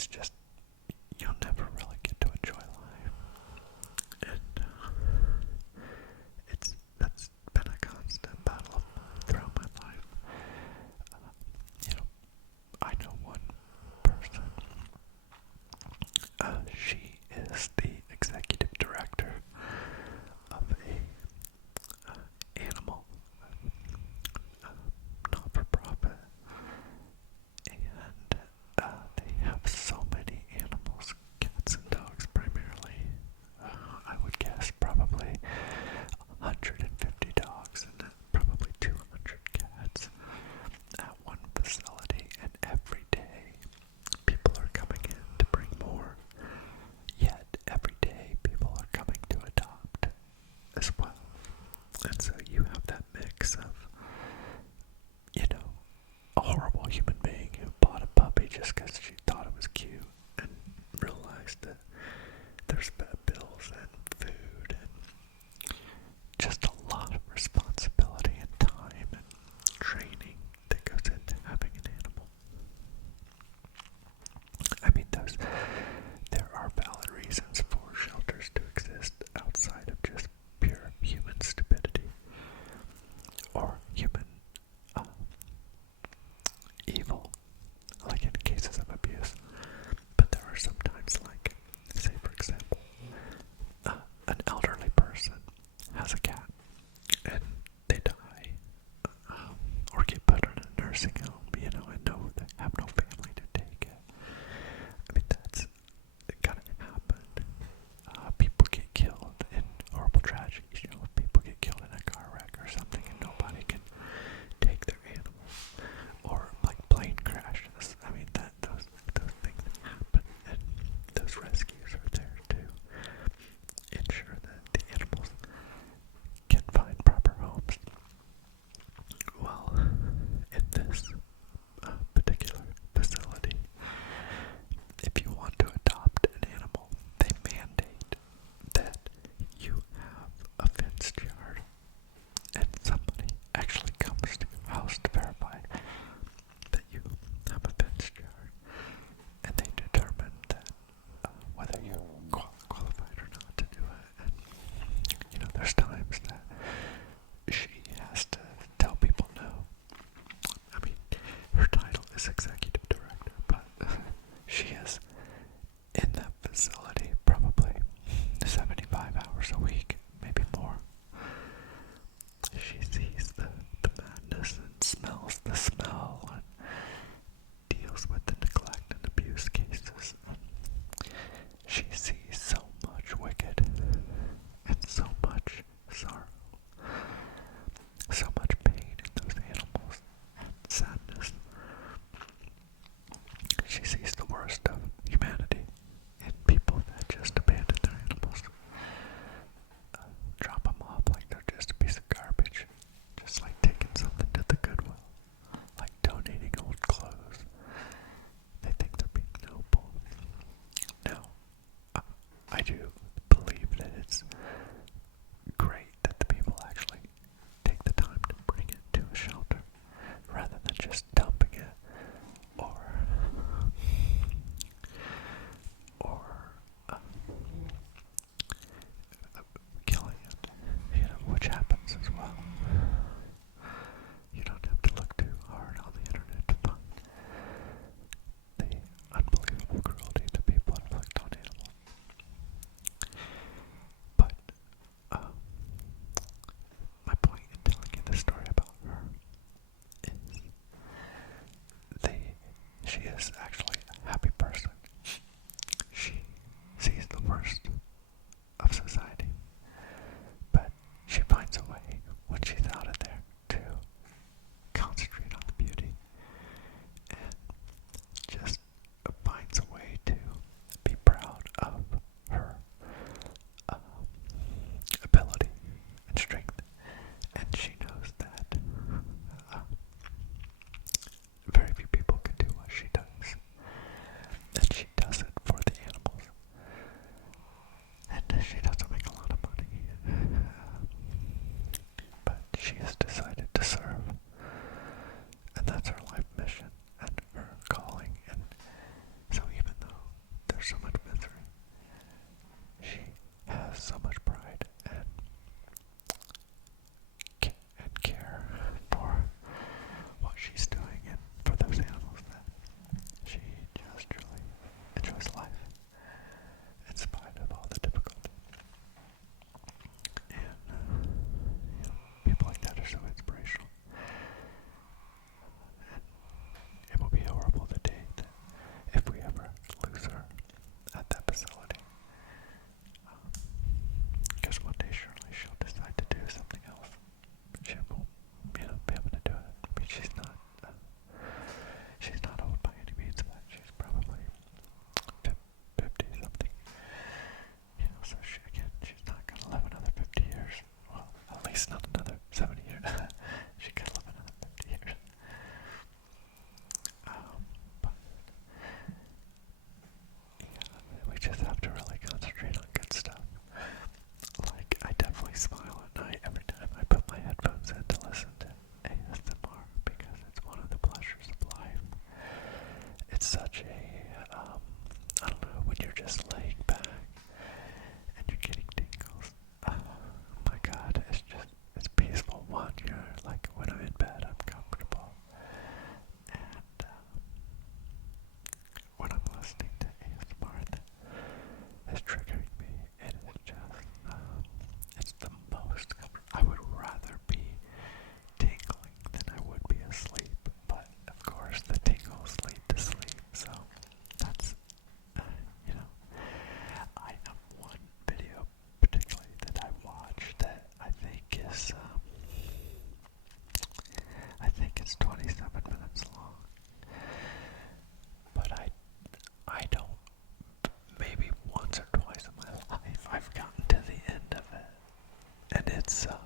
it's just, you'll never really get to enjoy life. And that's been a constant battle throughout my life. You know, I know one person. She is the executive director of a animal not-for-profit, and they have so many animals, cats and dogs primarily. I would guess probably 150 dogs and probably 200 cats at one facility, and every day people are coming in to bring more, yet every day people are coming to adopt as well. And so you have that mix of, a horrible human being who bought a puppy just because she thought it was cute and realized that there's bills and food and just a lot of responsibility and time and training that goes into having an animal. I mean, there are valid reasons for shelters to exist outside of just pure human stupidity or human evil, like in cases of abuse. But there are sometimes, like, say for example, an elderly person has a cat and they die, or get put in a nursing home, and they have no family to take it. I mean, it kind of happened. People get killed in horrible tragedies. People get killed in a car wreck or something, and nobody can take their animal. Or like plane crashes. I mean, those things happen, and those rescues are there to ensure that the animals can find proper homes. Well, in this particular facility, if you want to adopt an animal, they mandate that you have a fenced yard, and somebody actually comes to your house to verify that you have a fenced yard, and they determine that whether you're qualified or not to do it. And there's times that she has to tell people no. I mean, her title is executive director, but she is in that facility probably 75 hours a week, maybe more. She sees the madness and smells the smell and deals with the neglect and abuse cases. She sees so much wicked and so much sorrow, so much pain in those animals and sadness. She sees the worst of humanity in people that just abandon their animals, drop them off like they're just a piece of garbage, just like taking something to the Goodwill, like donating old clothes. They think they're being noble. Now, I do believe that it's great that the people actually take the time to bring it to a shelter rather than just dumping it or killing it, which happens as well. You don't have to look too hard on the internet to find the unbelievable cruelty that people inflict on animals. But my point in telling you the story about her is she is actually a happy person. She sees the worst of society, but she finds a way when she's out of there to concentrate on the beauty and just finds a way to be proud of her ability and strength. And she knows that very few people can do what she does. it's